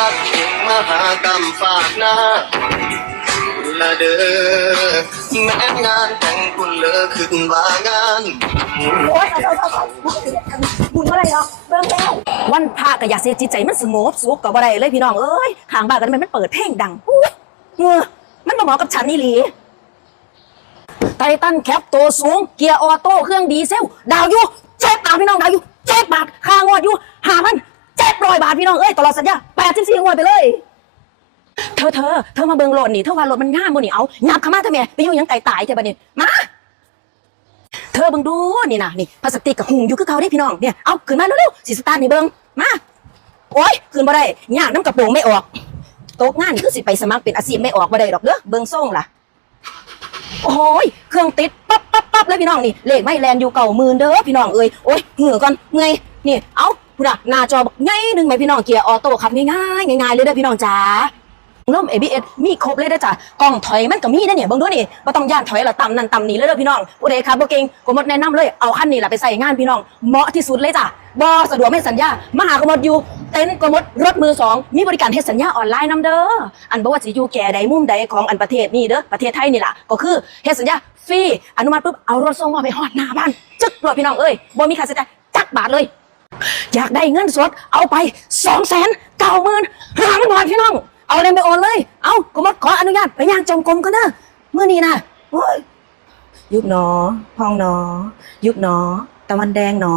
ลักเก่งมหากรรมฝากหน้าละเด้อแม้งานแต่งคุณเลิกขึ้นว่างานโอ๊ยเอาเอาเอาบุญอะไรเนาะเบิ่งแล้ววันพระก็อยากเสียจิตใจมันสงบสุขก็บ่ไดเลยพี่น้องเอ้ยข้างบ้านกันไมมันเปิดเพลงดังอุ้ยเงือมันบ่เหมาะกับฉันนี่หลีไททันแคปตัวสูง เกียร์ออโต้เครื่องดีเซล ดาวอยู่เจ็ดบาทพี่น้องดาวอยู่เจ็ดบาทค่างวดอยู่ห้าพันเจ็ดร้อยบาทพี่น้องเอ้ยตลอดสัญญา แปดสิบสี่งวดไปเลย เธอเธอเธอมาเบิ่งรถนี่เธอว่ารถมันงามบ่นี่เอาหยับเข้ามาเถอะแม่ไปอยู่หยังไก่ตายเถอะบัดนี้มาเธอเบิ่งดูนี่นะนี่พลาสติกกับหุงอยู่คือเก่าได้พี่น้องเนี่ยเอาขึ้นมาเร็วๆสิสตาร์ทนี่เบิ่งมาโอ้ยขึ้นบ่ได้ยากน้ำกระโปรงไม่ออกตกงานคือสิไปสมัครเป็นอาชีพไม่ออกบ่ได้ดอกเด้อเบิ่งส่งล่ะโอ้ยเครื่องติดปั๊บปั๊บปั๊บเลยพี่น้องนี่เลขไม่แลนอยู่เก่ามื่นเด้อพี่น้องเอ้ยโอ้ยเหงื่อก่อนเมื่อยนี่เอา พูดอะหน้าจอบักไงหนึ่งไหมพี่น้องเกียร์ออโต้ขับง่ายๆง่ายๆเลยเด้อพี่น้องจ๋าล่ม ABS มีครบเลยนะจ๊ะกล้องถอยมันก็มีนะเนี่ยเบิ่งดูนี่บ่ต้องย่านถอยละต่ำนั่นต่ำนี่เลยเด้อพี่น้องผู้ใดครับบ่เก่งก็หมดแนะนำเลยเอาคันนี้ล่ะไปใส่งานพี่น้องเหมาะที่สุดเลยจ้ะบ่สะดวกไม่สัญญามาหากมดอยู่เต็นท์กมดรถมือสองมีบริการเฮ็ดสัญญาออนไลน์นํเด้ออันบ่ว่าสิอยู่แก่ใดมุมใดของอันประเทศนี่เด้อประเทศไทยนี่ล่ะก็คือเฮ็ดสัญญาฟรีอนุมัติปุ๊บเอารถส่งมาไปฮอดหน้าบ้านจึกรถพี่น้องเอ้ยบ่มีค่าใช้จ่ายจักบาทเลย อยากได้เงินสด เอาไปสองแสนเก้าหมื่นห้าพันบาทพี่น้อง เอาเลยไปโอนเลย เอากมาขออนุญาตไปย่างจงกรมกันนะเมื่อนี้นะโอ้ยยุบหนอ พองหนอ ยุบหนอ ตะวันแดงหนอ